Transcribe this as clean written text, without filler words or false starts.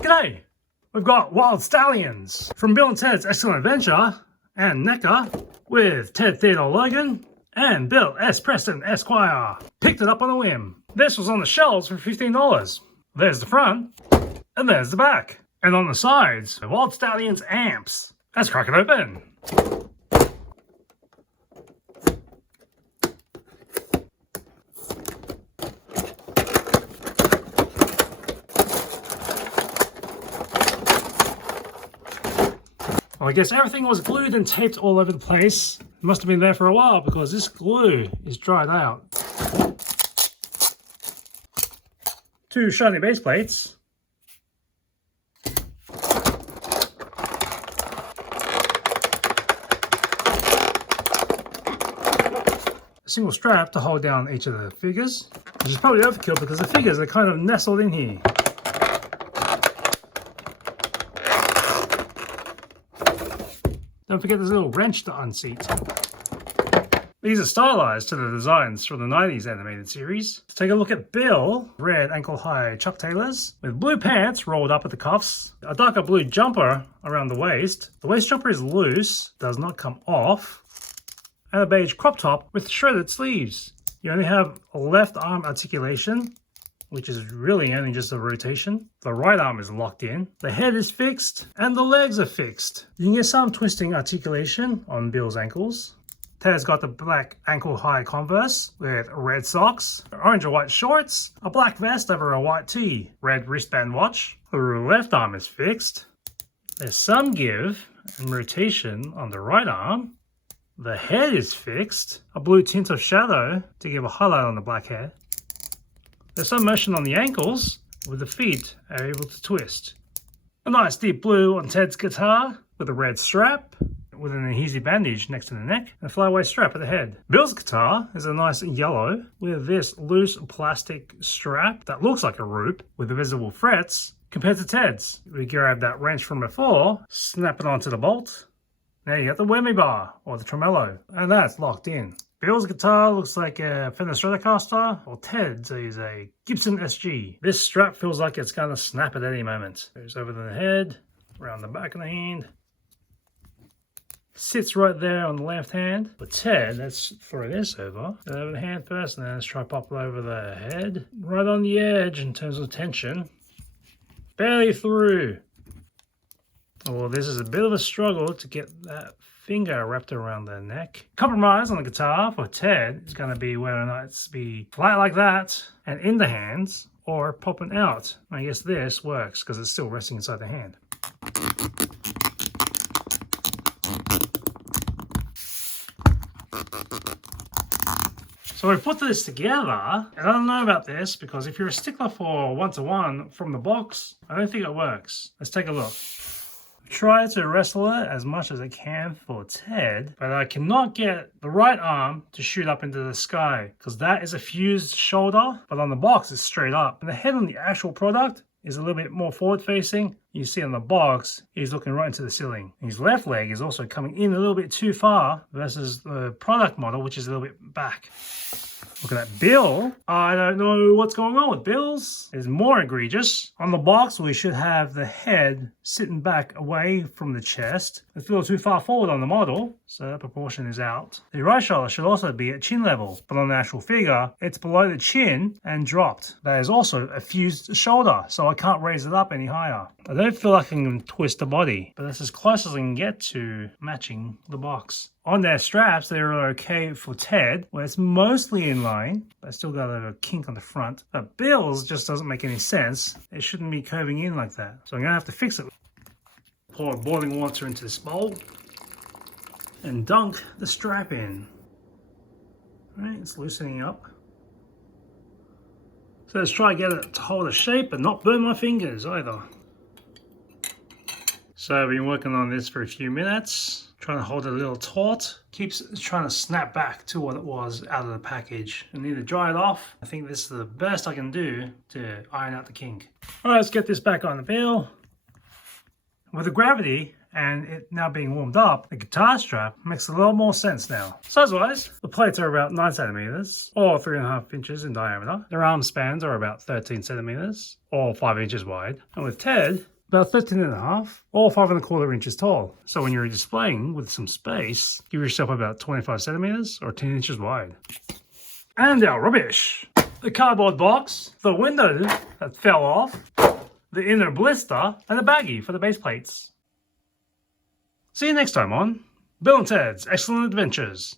G'day! We've got Wild Stallions from Bill and Ted's Excellent Adventure and NECA with Ted, Theodore, Logan and Bill S. Preston, Esquire. Picked it up on a whim. This was on the shelves for $15. There's the front and there's the back. And on the sides, the Wild Stallions amps. Let's crack it open. Well, I guess everything was glued and taped all over the place. It must have been there for a while because this glue is dried out. 2 shiny base plates. A single strap to hold down each of the figures, which is probably overkill because the figures are kind of nestled in here. Don't forget this little wrench to unseat. These are stylized to the designs from the 90s animated series. Let's take a look at Bill. Red ankle-high Chuck Taylors with blue pants rolled up at the cuffs. A darker blue jumper around the waist. The waist jumper is loose, does not come off. And a beige crop top with shredded sleeves. You only have a left arm articulation, which is really only just a rotation. The right arm is locked in, the head is fixed, and the legs are fixed. You can get some twisting articulation on Bill's ankles. Ted's got the black ankle-high Converse with red socks, orange or white shorts, a black vest over a white tee, red wristband watch. The left arm is fixed. There's some give and rotation on the right arm. The head is fixed, a blue tint of shadow to give a highlight on the black hair. There's some motion on the ankles, with the feet are able to twist. A nice deep blue on Ted's guitar, with a red strap, with an adhesive bandage next to the neck, and a flyaway strap at the head. Bill's guitar is a nice yellow, with this loose plastic strap that looks like a rope, with the visible frets, compared to Ted's. We grab that wrench from before, snap it onto the bolt. Now you got the whammy bar, or the tremolo, and that's locked in. Bill's guitar looks like a Fender Stratocaster, or Ted's is a Gibson SG. This strap feels like it's going to snap at any moment. Goes over the head, around the back of the hand. Sits right there on the left hand. For Ted, let's throw this over. Go over the hand first, and then let's try pop it over the head. Right on the edge in terms of tension. Barely through. Well, this is a bit of a struggle to get that finger wrapped around the neck. Compromise on the guitar for Ted is going to be whether or not it's be flat like that and in the hands or popping out. I guess this works because it's still resting inside the hand. So we put this together, and I don't know about this because if you're a stickler for one-to-one from the box, I don't think it works. Let's take a look. Try to wrestle it as much as I can for Ted, but I cannot get the right arm to shoot up into the sky because that is a fused shoulder, but on the box it's straight up. And the head on the actual product is a little bit more forward facing. You see on the box, he's looking right into the ceiling. His left leg is also coming in a little bit too far versus the product model, which is a little bit back. Look at that Bill. I don't know what's going on with Bill's. It's more egregious. On the box, we should have the head sitting back away from the chest. It's a little too far forward on the model, so that proportion is out. The right shoulder should also be at chin level, but on the actual figure, it's below the chin and dropped. That is also a fused shoulder, so I can't raise it up any higher. I don't feel like I can twist the body, but that's as close as I can get to matching the box. On their straps, they're okay for Ted, where it's mostly in line, but I still got a kink on the front. But Bill's just doesn't make any sense. It shouldn't be curving in like that. So I'm gonna have to fix it. Pour boiling water into this bowl and dunk the strap in. All right, it's loosening up. So let's try to get it to hold a shape but not burn my fingers either. So I've been working on this for a few minutes. Trying to hold it a little taut. Keeps trying to snap back to what it was out of the package. I need to dry it off. I think this is the best I can do to iron out the kink. All right, let's get this back on the Bill. With the gravity and it now being warmed up, the guitar strap makes a lot more sense now. Size-wise, the plates are about 9 centimeters, or 3.5 inches in diameter. Their arm spans are about 13 centimeters, or 5 inches wide. And with Ted, about 13.5 or 5.25 inches tall. So when you're displaying with some space, give yourself about 25 centimeters or 10 inches wide. And our rubbish. The cardboard box, the window that fell off, the inner blister, and the baggie for the base plates. See you next time on Bill and Ted's Excellent Adventures.